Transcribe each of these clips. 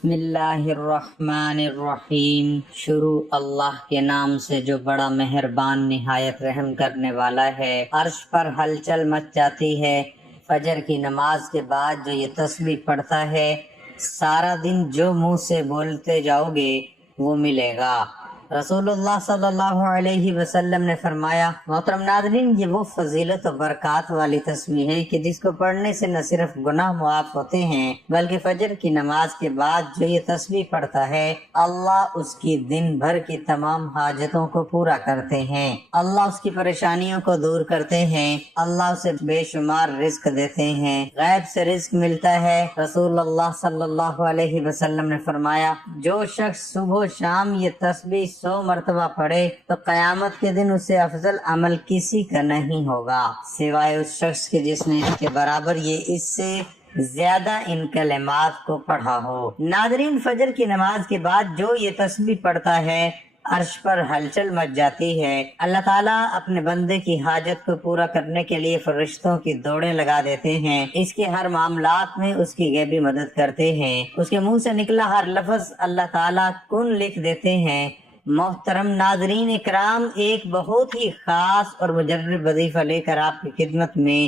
بسم اللہ الرحمن الرحیم۔ شروع اللہ کے نام سے جو بڑا مہربان نہایت رحم کرنے والا ہے۔ عرش پر ہلچل مچ جاتی ہے۔ فجر کی نماز کے بعد جو یہ تسبیح پڑھتا ہے، سارا دن جو منہ سے بولتے جاؤ گے وہ ملے گا۔ رسول اللہ صلی اللہ علیہ وسلم نے فرمایا، محترم ناظرین، یہ وہ فضیلت و برکات والی تسبیح ہے کہ جس کو پڑھنے سے نہ صرف گناہ معاف ہوتے ہیں بلکہ فجر کی نماز کے بعد جو یہ تسبیح پڑھتا ہے، اللہ اس کی دن بھر کی تمام حاجتوں کو پورا کرتے ہیں، اللہ اس کی پریشانیوں کو دور کرتے ہیں، اللہ اسے بے شمار رزق دیتے ہیں، غیب سے رزق ملتا ہے۔ رسول اللہ صلی اللہ علیہ وسلم نے فرمایا، جو شخص صبح و شام یہ تسبیح 100 مرتبہ پڑھے تو قیامت کے دن اسے افضل عمل کسی کا نہیں ہوگا سوائے اس شخص کے جس نے اس کے برابر اس سے زیادہ ان کلمات کو پڑھا ہو۔ ناظرین، فجر کی نماز کے بعد جو یہ تسبیح پڑھتا ہے، عرش پر ہلچل مچ جاتی ہے۔ اللہ تعالیٰ اپنے بندے کی حاجت کو پورا کرنے کے لیے فرشتوں کی دوڑیں لگا دیتے ہیں، اس کے ہر معاملات میں اس کی غیبی مدد کرتے ہیں، اس کے منہ سے نکلا ہر لفظ اللہ تعالیٰ کن لکھ دیتے ہیں۔ محترم ناظرین اکرام، ایک بہت ہی خاص اور مجرب وظیفہ لے کر آپ کی خدمت میں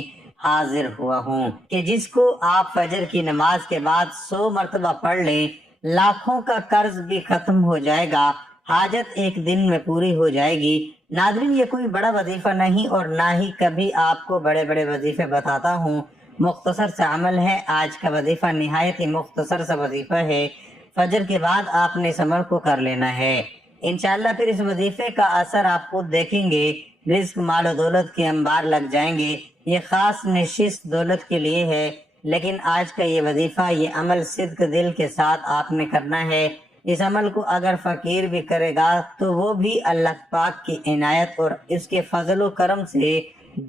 حاضر ہوا ہوں کہ جس کو آپ فجر کی نماز کے بعد 100 مرتبہ پڑھ لیں، لاکھوں کا قرض بھی ختم ہو جائے گا، حاجت ایک دن میں پوری ہو جائے گی۔ ناظرین، یہ کوئی بڑا وظیفہ نہیں اور نہ ہی کبھی آپ کو بڑے بڑے وظیفے بتاتا ہوں، مختصر سا عمل ہے۔ آج کا وظیفہ نہایت ہی مختصر سا وظیفہ ہے، فجر کے بعد آپ نے اس عمل کو کر لینا ہے۔ انشاءاللہ پھر اس وظیفے کا اثر آپ خود دیکھیں گے، رزق مال و دولت کے انبار لگ جائیں گے۔ یہ خاص نشست دولت کے لیے ہے، لیکن آج کا یہ وظیفہ، یہ عمل صدق دل کے ساتھ آپ نے کرنا ہے۔ اس عمل کو اگر فقیر بھی کرے گا تو وہ بھی اللہ پاک کی عنایت اور اس کے فضل و کرم سے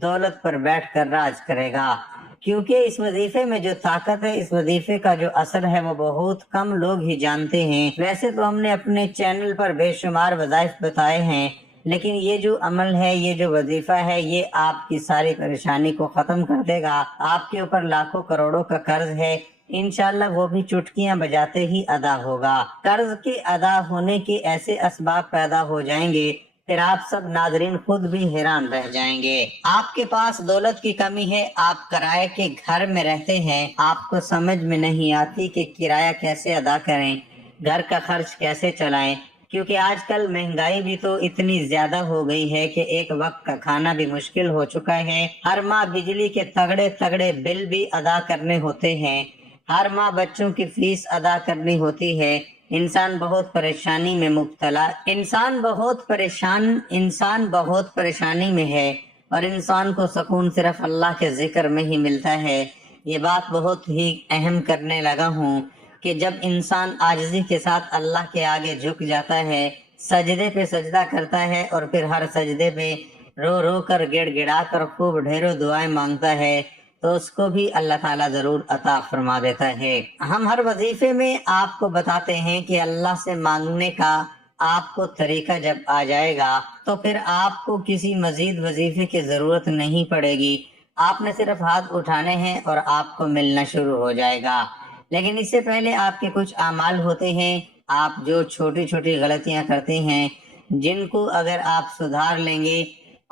دولت پر بیٹھ کر راج کرے گا، کیونکہ اس وظیفے میں جو طاقت ہے، اس وظیفے کا جو اثر ہے، وہ بہت کم لوگ ہی جانتے ہیں۔ ویسے تو ہم نے اپنے چینل پر بے شمار وظائف بتائے ہیں، لیکن یہ جو عمل ہے، یہ جو وظیفہ ہے، یہ آپ کی ساری پریشانی کو ختم کر دے گا۔ آپ کے اوپر لاکھوں کروڑوں کا قرض ہے، انشاءاللہ وہ بھی چٹکیاں بجاتے ہی ادا ہوگا۔ قرض کے ادا ہونے کے ایسے اسباب پیدا ہو جائیں گے، پھر آپ سب ناظرین خود بھی حیران رہ جائیں گے۔ آپ کے پاس دولت کی کمی ہے، آپ کرائے کے گھر میں رہتے ہیں، آپ کو سمجھ میں نہیں آتی کہ کرایہ کیسے ادا کریں، گھر کا خرچ کیسے چلائیں، کیونکہ آج کل مہنگائی بھی تو اتنی زیادہ ہو گئی ہے کہ ایک وقت کا کھانا بھی مشکل ہو چکا ہے۔ ہر ماہ بجلی کے تگڑے تگڑے بل بھی ادا کرنے ہوتے ہیں، ہر ماہ بچوں کی فیس ادا کرنی ہوتی ہے۔ انسان بہت پریشانی میں مبتلا، انسان بہت پریشانی میں ہے، اور انسان کو سکون صرف اللہ کے ذکر میں ہی ملتا ہے۔ یہ بات بہت ہی اہم کرنے لگا ہوں کہ جب انسان عاجزی کے ساتھ اللہ کے آگے جھک جاتا ہے، سجدے پہ سجدہ کرتا ہے اور پھر ہر سجدے پہ رو رو کر گڑ گڑا کر خوب ڈھیروں دعائیں مانگتا ہے، تو اس کو بھی اللہ تعالیٰ ضرور عطا فرما دیتا ہے۔ ہم ہر وظیفے میں آپ کو بتاتے ہیں کہ اللہ سے مانگنے کا آپ کو طریقہ جب آ جائے گا تو پھر آپ کو کسی مزید وظیفے کی ضرورت نہیں پڑے گی، آپ نے صرف ہاتھ اٹھانے ہیں اور آپ کو ملنا شروع ہو جائے گا۔ لیکن اس سے پہلے آپ کے کچھ اعمال ہوتے ہیں، آپ جو چھوٹی چھوٹی غلطیاں کرتے ہیں، جن کو اگر آپ سدھار لیں گے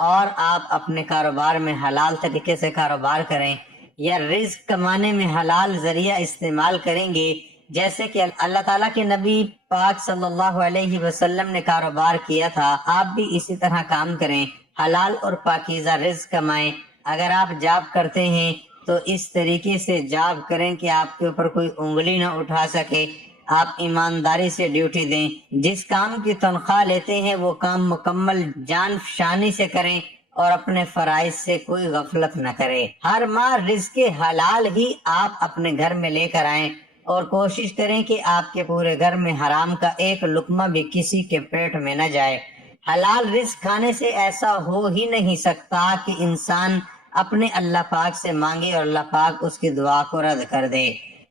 اور آپ اپنے کاروبار میں حلال طریقے سے کاروبار کریں یا رزق کمانے میں حلال ذریعہ استعمال کریں گے، جیسے کہ اللہ تعالیٰ کے نبی پاک صلی اللہ علیہ وسلم نے کاروبار کیا تھا، آپ بھی اسی طرح کام کریں، حلال اور پاکیزہ رزق کمائیں۔ اگر آپ جاب کرتے ہیں تو اس طریقے سے جاب کریں کہ آپ کے اوپر کوئی انگلی نہ اٹھا سکے، آپ ایمانداری سے ڈیوٹی دیں، جس کام کی تنخواہ لیتے ہیں وہ کام مکمل جان فشانی سے کریں اور اپنے فرائض سے کوئی غفلت نہ کریں۔ ہر ماہ رزق حلال ہی آپ اپنے گھر میں لے کر آئیں اور کوشش کریں کہ آپ کے پورے گھر میں حرام کا ایک لقمہ بھی کسی کے پیٹ میں نہ جائے۔ حلال رزق کھانے سے ایسا ہو ہی نہیں سکتا کہ انسان اپنے اللہ پاک سے مانگے اور اللہ پاک اس کی دعا کو رد کر دے،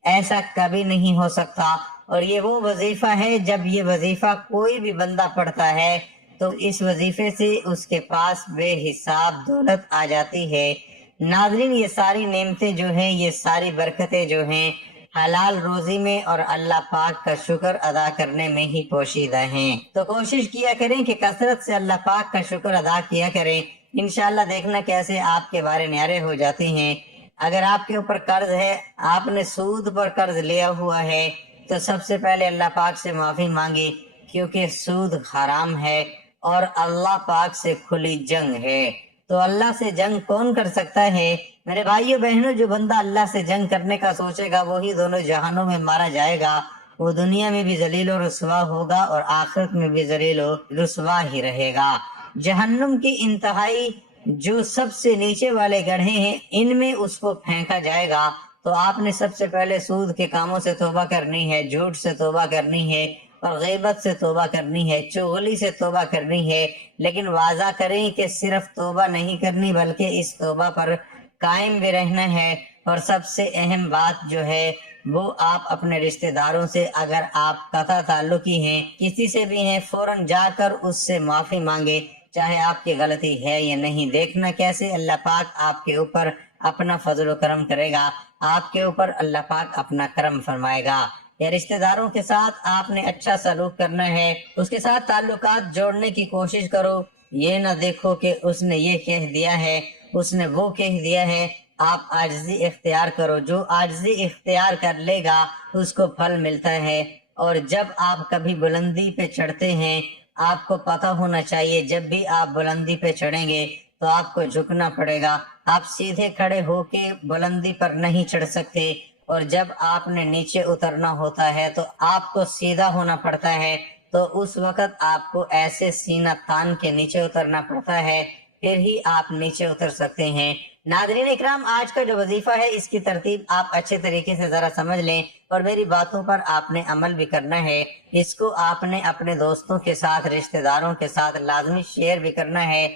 ایسا کبھی نہیں ہو سکتا۔ اور یہ وہ وظیفہ ہے، جب یہ وظیفہ کوئی بھی بندہ پڑھتا ہے تو اس وظیفے سے اس کے پاس بے حساب دولت آ جاتی ہے۔ ناظرین، یہ ساری نعمتیں جو ہیں، یہ ساری برکتیں جو ہیں، حلال روزی میں اور اللہ پاک کا شکر ادا کرنے میں ہی پوشیدہ ہیں۔ تو کوشش کیا کریں کہ کثرت سے اللہ پاک کا شکر ادا کیا کریں، انشاءاللہ دیکھنا کیسے آپ کے بارے نیارے ہو جاتے ہیں۔ اگر آپ کے اوپر قرض ہے، آپ نے سود پر قرض لیا ہوا ہے، تو سب سے پہلے اللہ پاک سے معافی مانگے، کیونکہ سود حرام ہے اور اللہ پاک سے کھلی جنگ ہے۔ تو اللہ سے جنگ کون کر سکتا ہے؟ میرے بھائیو بہنوں، جو بندہ اللہ سے جنگ کرنے کا سوچے گا وہی دونوں جہانوں میں مارا جائے گا، وہ دنیا میں بھی ذلیل و رسوا ہوگا اور آخرت میں بھی ذلیل و رسوا ہی رہے گا۔ جہنم کی انتہائی جو سب سے نیچے والے گڑھے ہیں، ان میں اس کو پھینکا جائے گا۔ تو آپ نے سب سے پہلے سود کے کاموں سے توبہ کرنی ہے، جھوٹ سے توبہ کرنی ہے اور غیبت سے توبہ کرنی ہے، چغلی سے توبہ کرنی ہے۔ لیکن واضح کریں کہ صرف توبہ نہیں کرنی بلکہ اس توبہ پر قائم بھی رہنا ہے۔ اور سب سے اہم بات جو ہے وہ آپ اپنے رشتہ داروں سے، اگر آپ قطع تعلقی ہیں، کسی سے بھی ہیں، فوراً جا کر اس سے معافی مانگے، چاہے آپ کی غلطی ہے یا نہیں۔ دیکھنا کیسے اللہ پاک آپ کے اوپر اپنا فضل و کرم کرے گا، آپ کے اوپر اللہ پاک اپنا کرم فرمائے گا۔ یا رشتہ داروں کے ساتھ آپ نے اچھا سلوک کرنا ہے، اس کے ساتھ تعلقات جوڑنے کی کوشش کرو۔ یہ نہ دیکھو کہ اس نے یہ کہہ دیا ہے، اس نے وہ کہہ دیا ہے۔ آپ عاجزی اختیار کرو، جو عاجزی اختیار کر لے گا اس کو پھل ملتا ہے۔ اور جب آپ کبھی بلندی پہ چڑھتے ہیں، آپ کو پتہ ہونا چاہیے جب بھی آپ بلندی پہ چڑھیں گے تو آپ کو جھکنا پڑے گا، آپ سیدھے کھڑے ہو کے بلندی پر نہیں چڑھ سکتے۔ اور جب آپ نے نیچے اترنا ہوتا ہے تو آپ کو سیدھا ہونا پڑتا ہے، تو اس وقت آپ کو ایسے سینہ تان کے نیچے اترنا پڑتا ہے، پھر ہی آپ نیچے اتر سکتے ہیں۔ ناظرین اکرام، آج کا جو وظیفہ ہے اس کی ترتیب آپ اچھے طریقے سے ذرا سمجھ لیں اور میری باتوں پر آپ نے عمل بھی کرنا ہے۔ اس کو آپ نے اپنے دوستوں کے ساتھ، رشتہ داروں کے ساتھ لازمی شیئر بھی کرنا ہے۔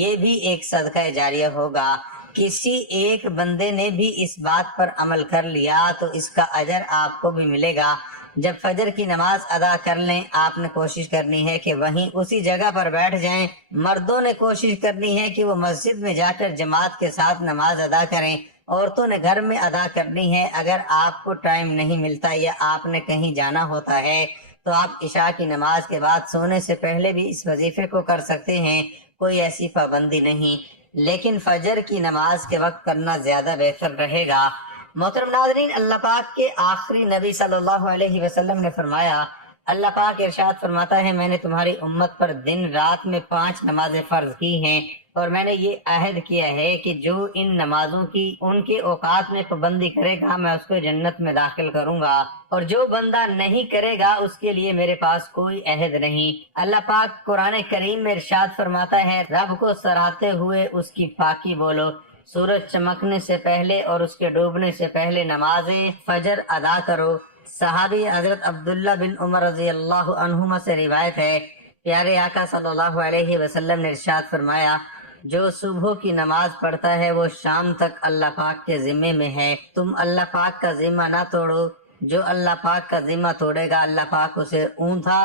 یہ بھی ایک صدقہ جاریہ ہوگا۔ کسی ایک بندے نے بھی اس بات پر عمل کر لیا تو اس کا اجر آپ کو بھی ملے گا۔ جب فجر کی نماز ادا کر لیں، آپ نے کوشش کرنی ہے کہ وہیں اسی جگہ پر بیٹھ جائیں۔ مردوں نے کوشش کرنی ہے کہ وہ مسجد میں جا کر جماعت کے ساتھ نماز ادا کریں، عورتوں نے گھر میں ادا کرنی ہے۔ اگر آپ کو ٹائم نہیں ملتا یا آپ نے کہیں جانا ہوتا ہے تو آپ عشاء کی نماز کے بعد سونے سے پہلے بھی اس وظیفے کو کر سکتے ہیں، کوئی ایسی پابندی نہیں، لیکن فجر کی نماز کے وقت کرنا زیادہ بہتر رہے گا۔ محترم ناظرین، اللہ پاک کے آخری نبی صلی اللہ علیہ وسلم نے فرمایا، اللہ پاک ارشاد فرماتا ہے، میں نے تمہاری امت پر دن رات میں 5 نمازیں فرض کی ہیں، اور میں نے یہ عہد کیا ہے کہ جو ان نمازوں کی ان کے اوقات میں پابندی کرے گا میں اس کو جنت میں داخل کروں گا، اور جو بندہ نہیں کرے گا اس کے لیے میرے پاس کوئی عہد نہیں۔ اللہ پاک قرآن کریم میں ارشاد فرماتا ہے، رب کو سراہتے ہوئے اس کی پاکی بولو، سورج چمکنے سے پہلے اور اس کے ڈوبنے سے پہلے نماز فجر ادا کرو۔ صحابی حضرت عبداللہ بن عمر رضی اللہ عنہما سے روایت ہے، پیارے آقا صلی اللہ علیہ وسلم نے ارشاد فرمایا، جو صبح کی نماز پڑھتا ہے وہ شام تک اللہ پاک کے ذمے میں ہے، تم اللہ پاک کا ذمہ نہ توڑو، جو اللہ پاک کا ذمہ توڑے گا اللہ پاک اسے اونٹھا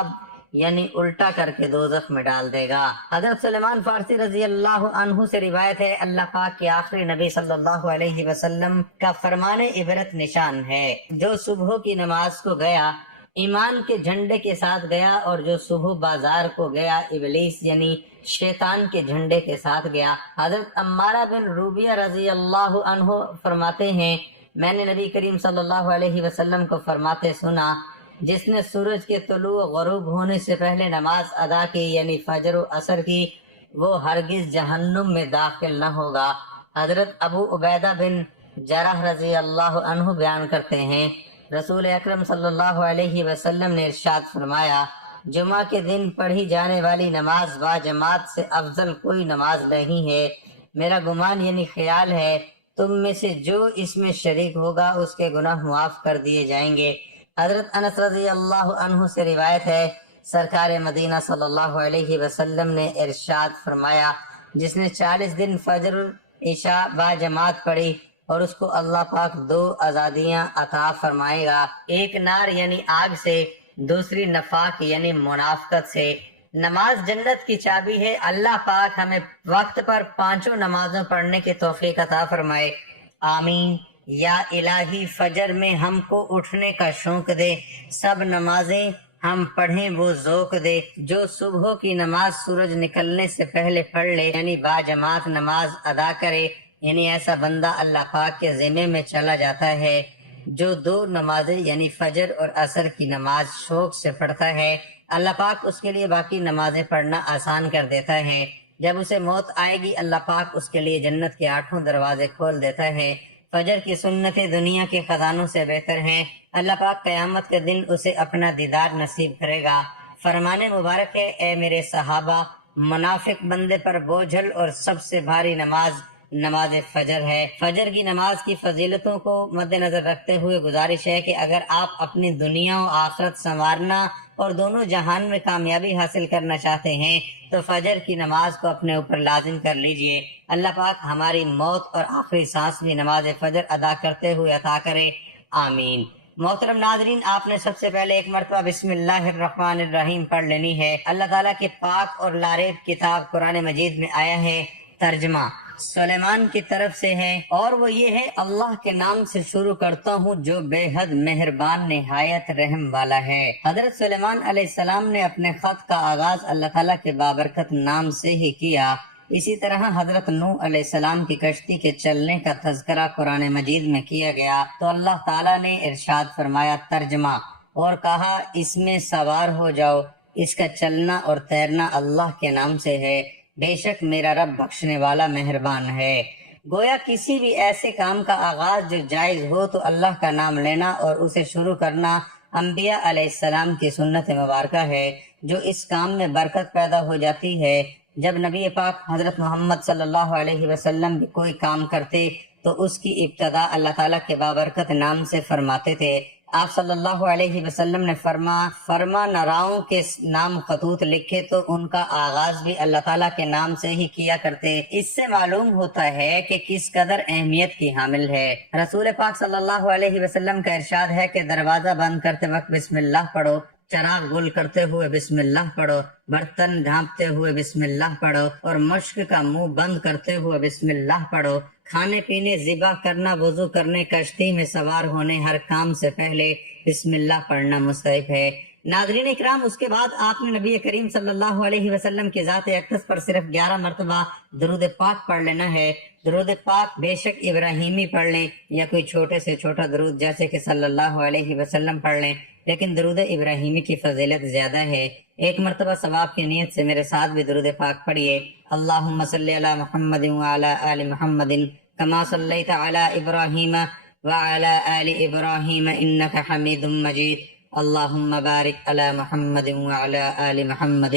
یعنی الٹا کر کے دوزخ میں ڈال دے گا۔ حضرت سلیمان فارسی رضی اللہ عنہ سے روایت ہے، اللہ پاک کے آخری نبی صلی اللہ علیہ وسلم کا فرمان عبرت نشان ہے، جو صبح کی نماز کو گیا ایمان کے جھنڈے کے ساتھ گیا، اور جو صبح بازار کو گیا ابلیس یعنی شیطان کے جھنڈے کے ساتھ گیا۔ حضرت عمارہ بن روبیہ رضی اللہ عنہ فرماتے ہیں، میں نے نبی کریم صلی اللہ علیہ وسلم کو فرماتے سنا، جس نے سورج کے طلوع غروب ہونے سے پہلے نماز ادا کی یعنی فجر و عصر کی، وہ ہرگز جہنم میں داخل نہ ہوگا۔ حضرت ابو عبیدہ بن جرح رضی اللہ عنہ بیان کرتے ہیں، رسول اکرم صلی اللہ علیہ وسلم نے ارشاد فرمایا، جمعہ کے دن پڑھی جانے والی نماز با جماعت سے افضل کوئی نماز نہیں ہے۔ میرا گمان یعنی خیال ہے تم میں سے جو اس میں شریک ہوگا اس کے گناہ معاف کر دیے جائیں گے۔ حضرت انس رضی اللہ عنہ سے روایت ہے، سرکار مدینہ صلی اللہ علیہ وسلم نے ارشاد فرمایا، جس نے 40 دن فجر عشاء با جماعت پڑھی اور اس کو اللہ پاک 2 آزادیاں عطا فرمائے گا، ایک نار یعنی آگ سے، دوسری نفاق یعنی منافقت سے۔ نماز جنت کی چابی ہے، اللہ پاک ہمیں وقت پر 5 نمازوں پڑھنے کی توفیق عطا فرمائے، آمین یا الہی فجر میں ہم کو اٹھنے کا شوق دے، سب نمازیں ہم پڑھیں وہ ذوق دے، جو صبح کی نماز سورج نکلنے سے پہلے پڑھ لے یعنی باجماعت نماز ادا کرے، یعنی ایسا بندہ اللہ پاک کے ذمے میں چلا جاتا ہے۔ جو دو نمازیں یعنی فجر اور عصر کی نماز شوق سے پڑھتا ہے، اللہ پاک اس کے لیے باقی نمازیں پڑھنا آسان کر دیتا ہے۔ جب اسے موت آئے گی اللہ پاک اس کے لیے جنت کے 8 دروازے کھول دیتا ہے۔ فجر کی سنتیں دنیا کے خزانوں سے بہتر ہیں، اللہ پاک قیامت کے دن اسے اپنا دیدار نصیب کرے گا۔ فرمان مبارک ہے، اے میرے صحابہ، منافق بندے پر بوجھل اور سب سے بھاری نماز فجر ہے۔ فجر کی نماز کی فضیلتوں کو مد نظر رکھتے ہوئے گزارش ہے کہ اگر آپ اپنی دنیا و آخرت سنوارنا اور دونوں جہان میں کامیابی حاصل کرنا چاہتے ہیں تو فجر کی نماز کو اپنے اوپر لازم کر لیجئے۔ اللہ پاک ہماری موت اور آخری سانس بھی نماز فجر ادا کرتے ہوئے عطا کرے، آمین۔ محترم ناظرین، آپ نے سب سے پہلے ایک مرتبہ بسم اللہ الرحمن الرحیم پڑھ لینی ہے۔ اللہ تعالیٰ کی پاک اور لارب کتاب قرآن مجید میں آیا ہے، ترجمہ سلیمان کی طرف سے ہے، اور وہ یہ ہے، اللہ کے نام سے شروع کرتا ہوں جو بے حد مہربان نہایت رحم والا ہے۔ حضرت سلیمان علیہ السلام نے اپنے خط کا آغاز اللہ تعالیٰ کے بابرکت نام سے ہی کیا۔ اسی طرح حضرت نوح علیہ السلام کی کشتی کے چلنے کا تذکرہ قرآن مجید میں کیا گیا تو اللہ تعالیٰ نے ارشاد فرمایا، ترجمہ، اور کہا اس میں سوار ہو جاؤ، اس کا چلنا اور تیرنا اللہ کے نام سے ہے، بے شک میرا رب بخشنے والا مہربان ہے۔ گویا کسی بھی ایسے کام کا آغاز جو جائز ہو تو اللہ کا نام لینا اور اسے شروع کرنا انبیاء علیہ السلام کی سنت مبارکہ ہے، جو اس کام میں برکت پیدا ہو جاتی ہے۔ جب نبی پاک حضرت محمد صلی اللہ علیہ وسلم بھی کوئی کام کرتے تو اس کی ابتدا اللہ تعالیٰ کے بابرکت نام سے فرماتے تھے۔ آپ صلی اللہ علیہ وسلم نے فرما نراؤں کے نام خطوط لکھے تو ان کا آغاز بھی اللہ تعالیٰ کے نام سے ہی کیا کرتے۔ اس سے معلوم ہوتا ہے کہ کس قدر اہمیت کی حامل ہے۔ رسول پاک صلی اللہ علیہ وسلم کا ارشاد ہے کہ دروازہ بند کرتے وقت بسم اللہ پڑھو، چراغ گل کرتے ہوئے بسم اللہ پڑھو، برتن ڈھانپتے ہوئے بسم اللہ پڑھو، اور مشک کا منہ بند کرتے ہوئے بسم اللہ پڑھو۔ کھانے پینے، ذبح کرنا، وضو کرنے، کشتی میں سوار ہونے، ہر کام سے پہلے بسم اللہ پڑھنا مستحب ہے۔ ناظرین اکرام، اس کے بعد آپ نے نبی کریم صلی اللہ علیہ وسلم کی ذات اقدس پر صرف 11 مرتبہ درود پاک پڑھ لینا ہے۔ درود پاک بے شک ابراہیمی پڑھ لیں یا کوئی چھوٹے سے چھوٹا درود جیسے کہ صلی اللہ علیہ وسلم پڑھ لیں، لیکن درود ابراہیمی کی فضیلت زیادہ ہے۔ ایک مرتبہ ثواب کی نیت سے میرے ساتھ بھی درود پاک پڑھیے۔ اللہم صلی علی محمد وعلی آل محمد کما صلیت علی ابراہیم وعلی آل ابراہیم انک حمید مجید۔ اللہم بارک علی محمد وعلی آل محمد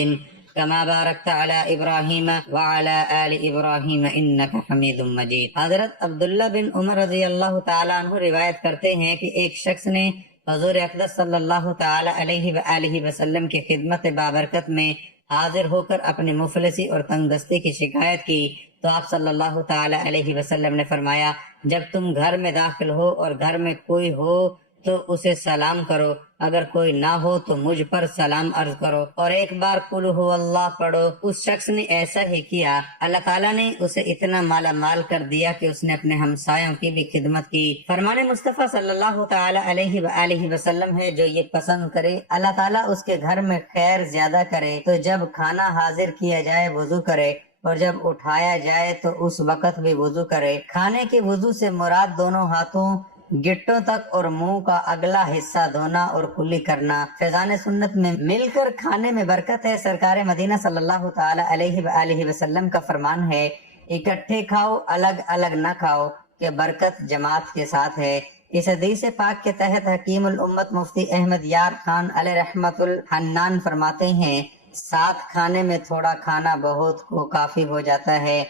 کما بارکت علی ابراہیم وعلی آل ابراہیم انک حمید مجید۔ حضرت عبداللہ بن عمر رضی اللہ تعالیٰ عنہ روایت کرتے ہیں کہ ایک شخص نے حضور اقدس صلی اللہ تعالی علیہ وآلہ وسلم کی خدمت بابرکت میں حاضر ہو کر اپنی مفلسی اور تنگ دستی کی شکایت کی تو آپ صلی اللہ تعالی علیہ وسلم نے فرمایا، جب تم گھر میں داخل ہو اور گھر میں کوئی ہو تو اسے سلام کرو، اگر کوئی نہ ہو تو مجھ پر سلام عرض کرو، اور ایک بار قل ہو اللہ پڑھو۔ اس شخص نے ایسا ہی کیا، اللہ تعالیٰ نے اسے اتنا مالا مال کر دیا کہ اس نے اپنے ہمسایوں کی بھی خدمت کی۔ فرمان مصطفیٰ صلی اللہ تعالی علیہ وآلہ وسلم ہے، جو یہ پسند کرے اللہ تعالیٰ اس کے گھر میں خیر زیادہ کرے تو جب کھانا حاضر کیا جائے وضو کرے، اور جب اٹھایا جائے تو اس وقت بھی وضو کرے۔ کھانے کے وضو سے مراد دونوں ہاتھوں گٹوں تک اور منہ کا اگلا حصہ دھونا اور کلی کرنا۔ فیضان سنت میں مل کر کھانے میں برکت ہے۔ سرکار مدینہ صلی اللہ تعالی علیہ وآلہ وسلم کا فرمان ہے، اکٹھے کھاؤ، الگ الگ نہ کھاؤ، کہ برکت جماعت کے ساتھ ہے۔ اس حدیث پاک کے تحت حکیم الامت مفتی احمد یار خان علیہ رحمت الحنان فرماتے ہیں، ساتھ کھانے میں تھوڑا کھانا بہت کو کافی ہو جاتا ہے،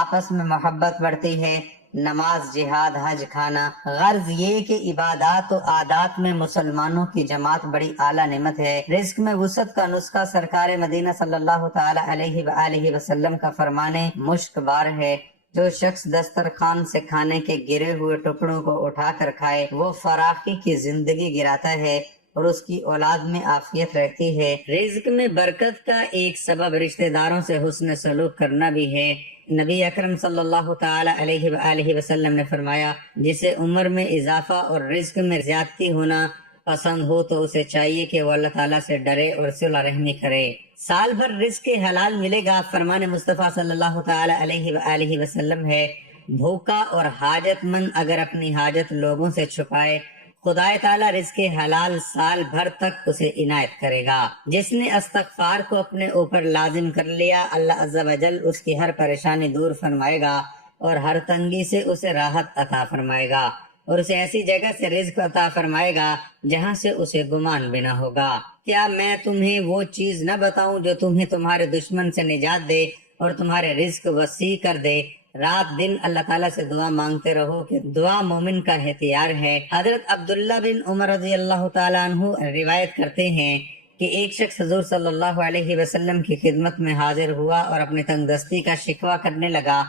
آپس میں محبت بڑھتی ہے۔ نماز، جہاد، حج، کھانا، غرض یہ کہ عبادات و عادات میں مسلمانوں کی جماعت بڑی اعلیٰ نعمت ہے۔ رزق میں وسعت کا نسخہ سرکار مدینہ صلی اللہ تعالی علیہ وآلہ وسلم کا فرمانے مشک بار ہے، جو شخص دسترخوان سے کھانے کے گرے ہوئے ٹکڑوں کو اٹھا کر کھائے وہ فراخی کی زندگی گراتا ہے، اور اس کی اولاد میں عافیت رہتی ہے۔ رزق میں برکت کا ایک سبب رشتہ داروں سے حسن سلوک کرنا بھی ہے۔ نبی اکرم صلی اللہ تعالی علیہ وآلہ وسلم نے فرمایا، جسے عمر میں اضافہ اور رزق میں زیادتی ہونا پسند ہو تو اسے چاہیے کہ وہ اللہ تعالیٰ سے ڈرے اور صلہ رحمی کرے۔ سال بھر رزق حلال ملے گا، فرمان مصطفیٰ صلی اللہ تعالی علیہ وآلہ وسلم ہے۔ بھوکا اور حاجت مند اگر اپنی حاجت لوگوں سے چھپائے، خدا تعالیٰ رزق حلال سال بھر تک اسے عنایت کرے گا۔ جس نے استغفار کو اپنے اوپر لازم کر لیا، اللہ عز و جل اس کی ہر پریشانی دور فرمائے گا اور ہر تنگی سے اسے راحت عطا فرمائے گا، اور اسے ایسی جگہ سے رزق عطا فرمائے گا جہاں سے اسے گمان بھی نہ ہوگا۔ کیا میں تمہیں وہ چیز نہ بتاؤں جو تمہیں تمہارے دشمن سے نجات دے اور تمہارے رزق وسیع کر دے؟ رات دن اللہ تعالیٰ سے دعا مانگتے رہو کہ دعا مومن کا ہتھیار ہے۔ حضرت عبداللہ بن عمر رضی اللہ تعالیٰ عنہ روایت کرتے ہیں کہ ایک شخص حضور صلی اللہ علیہ وسلم کی خدمت میں حاضر ہوا اور اپنی تنگ دستی کا شکوہ کرنے لگا،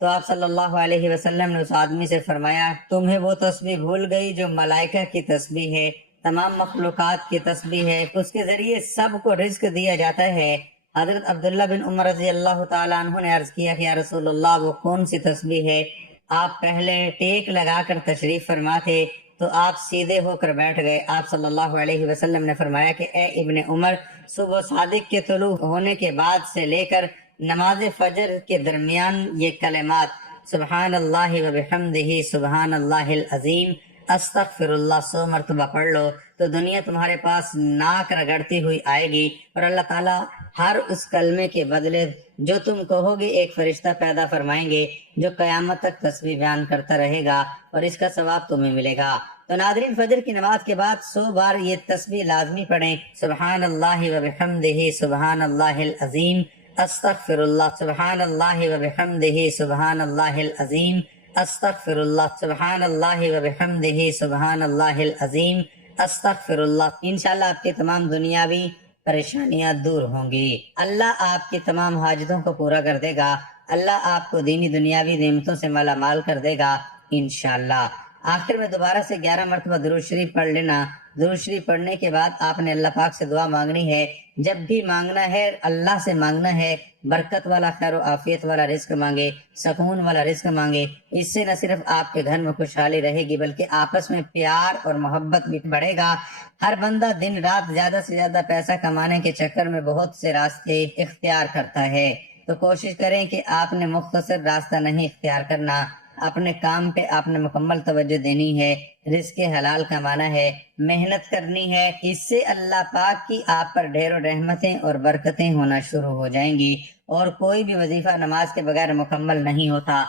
تو آپ صلی اللہ علیہ وسلم نے اس آدمی سے فرمایا، تمہیں وہ تسبیح بھول گئی جو ملائکہ کی تسبیح ہے، تمام مخلوقات کی تسبیح ہے، اس کے ذریعے سب کو رزق دیا جاتا ہے۔ حضرت عبداللہ بن عمر رضی اللہ تعالیٰ عنہ نے عرض کیا کہ یا رسول اللہ، وہ کون سی تسبیح ہے؟ آپ پہلے ٹیک لگا کر تشریف فرما تھے تو آپ سیدھے ہو کر بیٹھ گئے۔ آپ صلی اللہ علیہ وسلم نے فرمایا کہ اے ابن عمر، صبح صادق کے طلوع ہونے کے بعد سے لے کر نماز فجر کے درمیان یہ کلمات سبحان اللہ و بحمدہ سبحان اللہ العظیم استغفر اللہ 100 مرتبہ پڑھ لو تو دنیا تمہارے پاس ناک رگڑتی ہوئی آئے گی، اور اللہ تعالیٰ ہر اس کلمے کے بدلے جو تم کہو گے ایک فرشتہ پیدا فرمائیں گے جو قیامت تک تسبیح بیان کرتا رہے گا، اور اس کا ثواب تمہیں ملے گا۔ تو ناظرین، فجر کی نماز کے بعد 100 بار یہ تسبیح لازمی پڑھیں، سبحان اللہ و بحمدہ سبحان اللہ العظیم استغفر اللہ، سبحان اللہ و بحمدہ سبحان اللہ العظیم استغفر اللہ، سبحان اللہ و بحمدہ سبحان اللہ العظیم استغفر اللہ۔ انشاءاللہ آپ کی تمام دنیاوی پریشانیاں دور ہوں گی، اللہ آپ کی تمام حاجتوں کو پورا کر دے گا، اللہ آپ کو دینی دنیاوی نعمتوں سے مالا مال کر دے گا انشاءاللہ۔ آخر میں دوبارہ سے 11 مرتبہ درود شریف پڑھ لینا۔ درود شریف پڑھنے کے بعد آپ نے اللہ پاک سے دعا مانگنی ہے۔ جب بھی مانگنا ہے اللہ سے مانگنا ہے، برکت والا، خیر و عافیت والا رزق مانگے، سکون والا رزق مانگے۔ اس سے نہ صرف آپ کے گھر میں خوشحالی رہے گی بلکہ آپس میں پیار اور محبت بھی بڑھے گا۔ ہر بندہ دن رات زیادہ سے زیادہ پیسہ کمانے کے چکر میں بہت سے راستے اختیار کرتا ہے، تو کوشش کریں کہ آپ نے مختصر راستہ نہیں اختیار کرنا، اپنے کام پہ آپ نے مکمل توجہ دینی ہے، رزق حلال کمانا ہے، محنت کرنی ہے۔ اس سے اللہ پاک کی آپ پر ڈھیر و رحمتیں اور برکتیں ہونا شروع ہو جائیں گی، اور کوئی بھی وظیفہ نماز کے بغیر مکمل نہیں ہوتا۔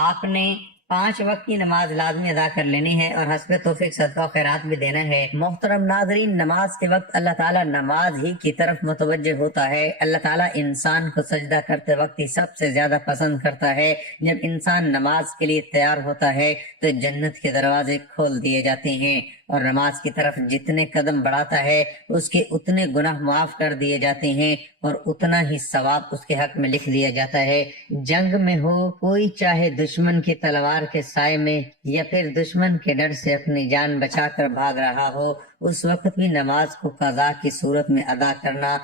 آپ نے 5 وقت کی نماز لازمی ادا کر لینی ہے اور حسب توفیق صدقہ و خیرات بھی دینا ہے۔ محترم ناظرین، نماز کے وقت اللہ تعالیٰ نماز ہی کی طرف متوجہ ہوتا ہے۔ اللہ تعالیٰ انسان کو سجدہ کرتے وقت ہی سب سے زیادہ پسند کرتا ہے۔ جب انسان نماز کے لیے تیار ہوتا ہے تو جنت کے دروازے کھول دیے جاتے ہیں، اور نماز کی طرف جتنے قدم بڑھاتا ہے اس کے اتنے گناہ معاف کر دیے جاتے ہیں، اور اتنا ہی ثواب اس کے حق میں لکھ دیا جاتا ہے۔ جنگ میں ہو کوئی، چاہے دشمن کی تلوار کے سائے میں یا پھر دشمن کے ڈر سے اپنی جان بچا کر بھاگ رہا ہو، اس وقت بھی نماز کو قضا کی صورت میں ادا کرنا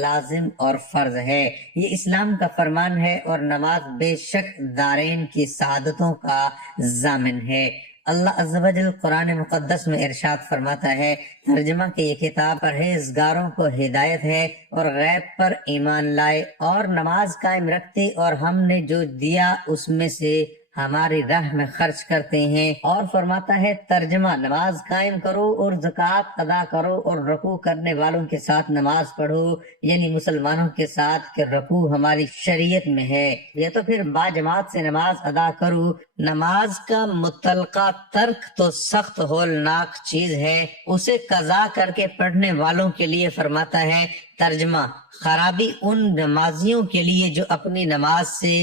لازم اور فرض ہے۔ یہ اسلام کا فرمان ہے، اور نماز بے شک دارین کی سعادتوں کا ضامن ہے۔ اللہ عز و جل قرآن مقدس میں ارشاد فرماتا ہے، ترجمہ کہ یہ کتاب پرہیزگاروں کو ہدایت ہے اور غیب پر ایمان لائے اور نماز قائم رکھتے اور ہم نے جو دیا اس میں سے ہماری راہ میں خرچ کرتے ہیں۔ اور فرماتا ہے ترجمہ، نماز قائم کرو اور زکوٰۃ ادا کرو اور رکوع کرنے والوں کے ساتھ نماز پڑھو، یعنی مسلمانوں کے ساتھ، کہ رکوع ہماری شریعت میں ہے۔ یہ تو پھر باجماعت سے نماز ادا کرو۔ نماز کا متعلقہ ترک تو سخت ہولناک چیز ہے، اسے قضا کر کے پڑھنے والوں کے لیے فرماتا ہے ترجمہ، خرابی ان نمازیوں کے لیے جو اپنی نماز سے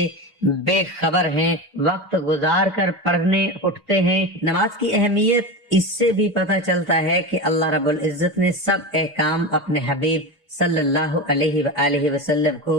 بے خبر ہیں، وقت گزار کر پڑھنے اٹھتے ہیں۔ نماز کی اہمیت اس سے بھی پتہ چلتا ہے کہ اللہ رب العزت نے سب احکام اپنے حبیب صلی اللہ علیہ وآلہ وسلم کو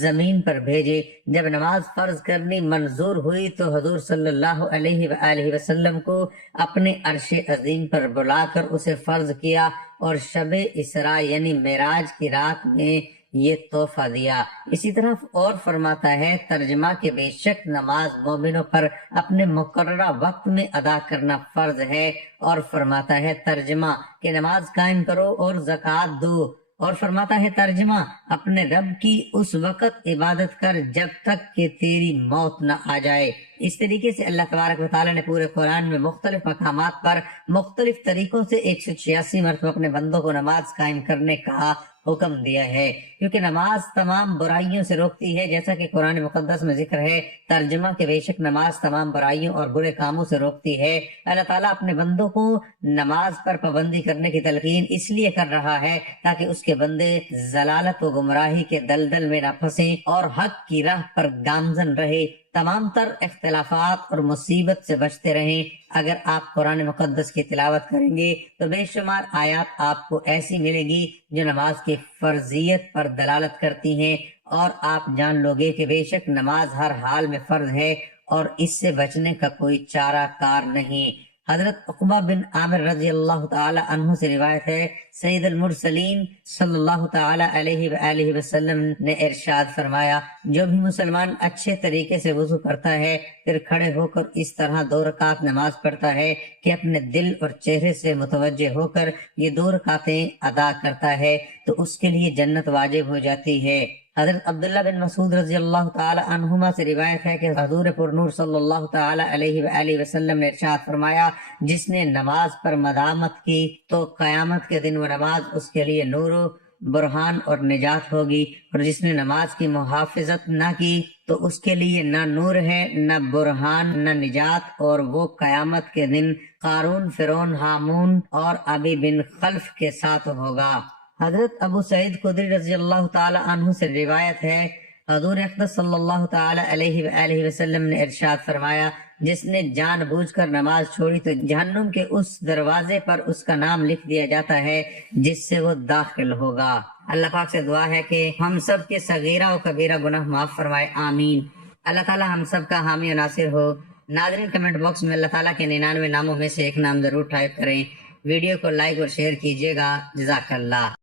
زمین پر بھیجے۔ جب نماز فرض کرنی منظور ہوئی تو حضور صلی اللہ علیہ وآلہ وسلم کو اپنے عرش عظیم پر بلا کر اسے فرض کیا اور شب اسراء یعنی معراج کی رات میں یہ تحفہ دیا۔ اسی طرح اور فرماتا ہے ترجمہ کہ بے شک نماز مومنوں پر اپنے مقررہ وقت میں ادا کرنا فرض ہے، اور فرماتا ہے ترجمہ کہ نماز قائم کرو اور زکوٰۃ دو، اور فرماتا ہے ترجمہ اپنے رب کی اس وقت عبادت کر جب تک کہ تیری موت نہ آ جائے۔ اس طریقے سے اللہ تبارک و تعالیٰ نے پورے قرآن میں مختلف مقامات پر مختلف طریقوں سے 186 مرتبہ اپنے بندوں کو نماز قائم کرنے کا حکم دیا ہے، کیونکہ نماز تمام برائیوں سے روکتی ہے، جیسا کہ قرآن مقدس میں ذکر ہے ترجمہ کہ بے شک نماز تمام برائیوں اور برے کاموں سے روکتی ہے۔ اللہ تعالیٰ اپنے بندوں کو نماز پر پابندی کرنے کی تلقین اس لیے کر رہا ہے تاکہ اس کے بندے ضلالت و گمراہی کے دلدل میں نہ پھنسیں اور حق کی راہ پر گامزن رہے، تمام تر اختلافات اور مصیبت سے بچتے رہیں۔ اگر آپ قرآن مقدس کی تلاوت کریں گے تو بے شمار آیات آپ کو ایسی ملے گی جو نماز کی فرضیت پر دلالت کرتی ہیں، اور آپ جان لو گے کہ بے شک نماز ہر حال میں فرض ہے اور اس سے بچنے کا کوئی چارہ کار نہیں۔ حضرت عقبہ بن عامر رضی اللہ تعالی عنہ سے روایت ہے سید المرسلین صلی اللہ تعالی علیہ وآلہ وسلم نے ارشاد فرمایا، جو بھی مسلمان اچھے طریقے سے وضو کرتا ہے پھر کھڑے ہو کر اس طرح 2 رکعت نماز پڑھتا ہے کہ اپنے دل اور چہرے سے متوجہ ہو کر یہ 2 رکعتیں ادا کرتا ہے تو اس کے لیے جنت واجب ہو جاتی ہے۔ حضرت عبداللہ بن مسعود رضی اللہ تعالی عنہما سے روایت ہے کہ حضور پر نور صلی اللہ تعالی علیہ وآلہ وسلم نے ارشاد فرمایا، جس نے نماز پر مدامت کی تو قیامت کے دن وہ نماز اس کے لیے نور و برہان اور نجات ہوگی، اور جس نے نماز کی محافظت نہ کی تو اس کے لیے نہ نور ہے نہ برہان نہ نجات، اور وہ قیامت کے دن قارون، فرعون، ہامون اور ابی بن خلف کے ساتھ ہوگا۔ حضرت ابو سعید خدری رضی اللہ تعالی عنہ سے روایت ہے حضور اقدس صلی اللہ تعالی علیہ وآلہ وسلم نے ارشاد فرمایا، جس نے جان بوجھ کر نماز چھوڑی تو جہنم کے اس دروازے پر اس کا نام لکھ دیا جاتا ہے جس سے وہ داخل ہوگا۔ اللہ پاک سے دعا ہے کہ ہم سب کے صغیرہ و کبیرہ گناہ معاف فرمائے، آمین۔ اللہ تعالی ہم سب کا حامی و ناصر ہو۔ ناظرین کمنٹ باکس میں اللہ تعالیٰ کے 99 ناموں میں سے ایک نام ضرور ٹائپ کریں۔ ویڈیو کو لائک اور شیئر کیجیے گا۔ جزاک اللہ۔